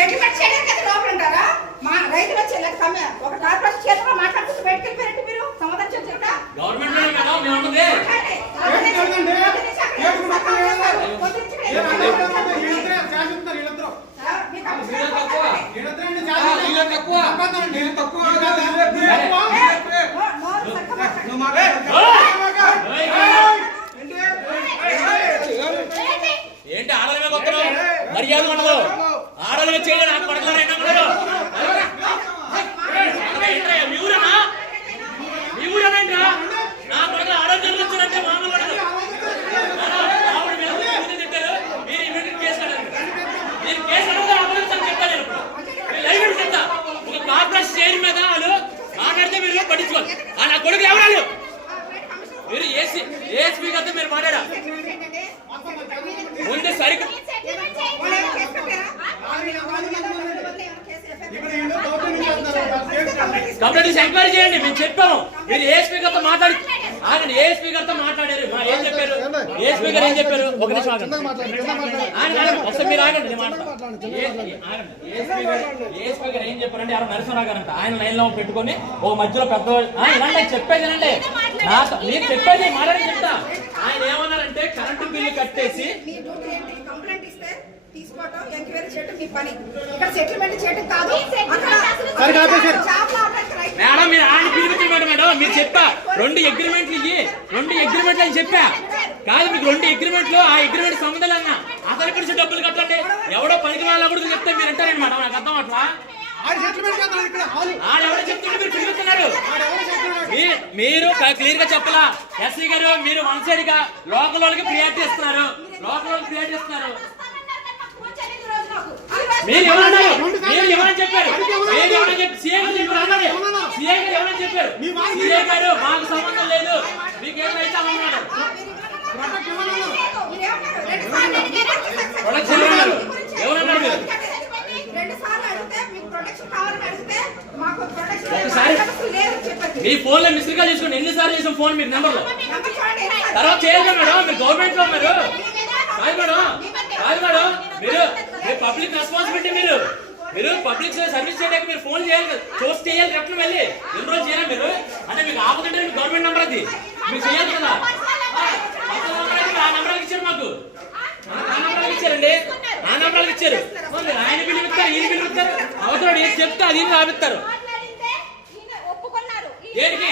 Settlement చేయడానికి కదా లోపల ఉంటారా? మా రైతులు వచ్చే ఒక కార్పొరేషన్ చేతిలో మాట్లాడుతూ బయటకు వెళ్ళిపోయారంటే మీరు సమాధానం చెప్తారా? గవర్నమెంట్ లోనే కదా మేము ఉన్నది. ఏంటి ఆడల మీద కొత్తరు మర్యాద ఉండదు. ఆడల మీద చేయడం నాకు పడతారా? మీ ఊరేనా? మీ ఊరేనా? నా పడగల ఆరోగ్యం వచ్చారంటే మామూలు తిట్టారు. మీరు ఇమీడియట్ కేసు నేను కేసు అడగదని చెప్తాను. నేను లైవ్ చెప్తా. ఒక కార్పొరేషన్ చైర్ మీద వాళ్ళు మాట్లాడితే మీరు పట్టించుకోరు. నా కొడుకు ఎవరాలు మీరు ఏఎస్పీ గారితో మీరు మాట్లాడా ముందు సరిగ్గా కంప్లైంట్ ఎంక్వైరీ చేయండి. మేము చెప్పాము. మీరు ఏఎస్పీ గారితో మాట్లాడి ఆగండి. ఏఎస్పీ గారితో మాట్లాడారు. ఏం చెప్పారు? ఏఎస్పీ గారు ఏం చెప్పారు? ఒక నిమిషం ఆగండి. ఒకసారి మీరు ఆగండి. ఏఎస్పీ గారు ఏం చెప్పారంటే ఎవరు నరసింహరావు గారంట ఆయన లైన్ లో పెట్టుకొని ఓ మధ్యలో పెద్ద ఇలాంటి చెప్పేది అండి. మీకు చెప్పేది మాట్లాడి చెప్తా. ఆయన ఏమన్నారంటే కరెంటు బిల్లు కట్టేసి తీసుకోవటం ఎంక్వైరీ చేయడం మీ పని. ఇక్కడ సెటిల్మెంట్ చేయడం కాదు. మేడం మీరు ఆయన పిలిపించండి మేడం. మీరు చెప్పా 2 అగ్రిమెంట్లు అని చెప్పా కాదు. మీకు 2 అగ్రిమెంట్లు ఆ అగ్రిమెంట్ సంబంధాలు అన్నా అతని గురించి డబ్బులు కట్టండి. ఎవడో పనికి వాళ్ళ కూడా చెప్తే మీరు అంటారండి మేడం. నాకు అర్థం అట్లా ఆడెవడో చెప్తుంటే మీరు పిలుపుతున్నారు. మీరు క్లియర్ గా చెప్పలా ఎస్సీ గారు. మీరు వన్ సైడ్ గా లోకల్ వాళ్ళకి ప్రియారిటీ ఇస్తున్నారు. మీరు ఎవరన్నారు? మీరు ఎవరని చెప్పారు? సీఏ గారు చెప్పారు. సీఏ గారు మాకు సంబంధం లేదు, మీకేమైతే అన్నారు. ఎవరన్నారు? ఒకసారి మీ ఫోన్ లో మిస్డ్ కాల్ చేసుకోండి. ఎన్నిసార్లు చేసాం ఫోన్ మీరు నెంబర్ లో తర్వాత చేయాలి మేడం. మీరు గవర్నమెంట్ లో ఉన్నారు కాదు మేడం. మీరు పబ్లిక్ రెస్పాన్సిబిలిటీ. మీరు పబ్లిక్ సర్వీస్ చేయడానికి మీరు ఫోన్ చేయాలి కదా. చూసి చేయాలి. రెట్లు వెళ్ళి ఎన్ని రోజులు చేయాలి మీరు అంటే మీకు ఆపదంటే మీకు గవర్నమెంట్ నెంబర్ అది మీరు చేయాలి కదా. ఆ నెంబర్కి ఇచ్చారు. మాకు ఆ నెంబర్కి ఇచ్చారండి. ఆ నెంబర్కి ఇచ్చారు. ఆయన బిల్లు ఇస్తారు, ఈయన బిల్లు ఇస్తారు. అవసరం ఏది చెప్తే అది రాపిస్తారు. దేనికి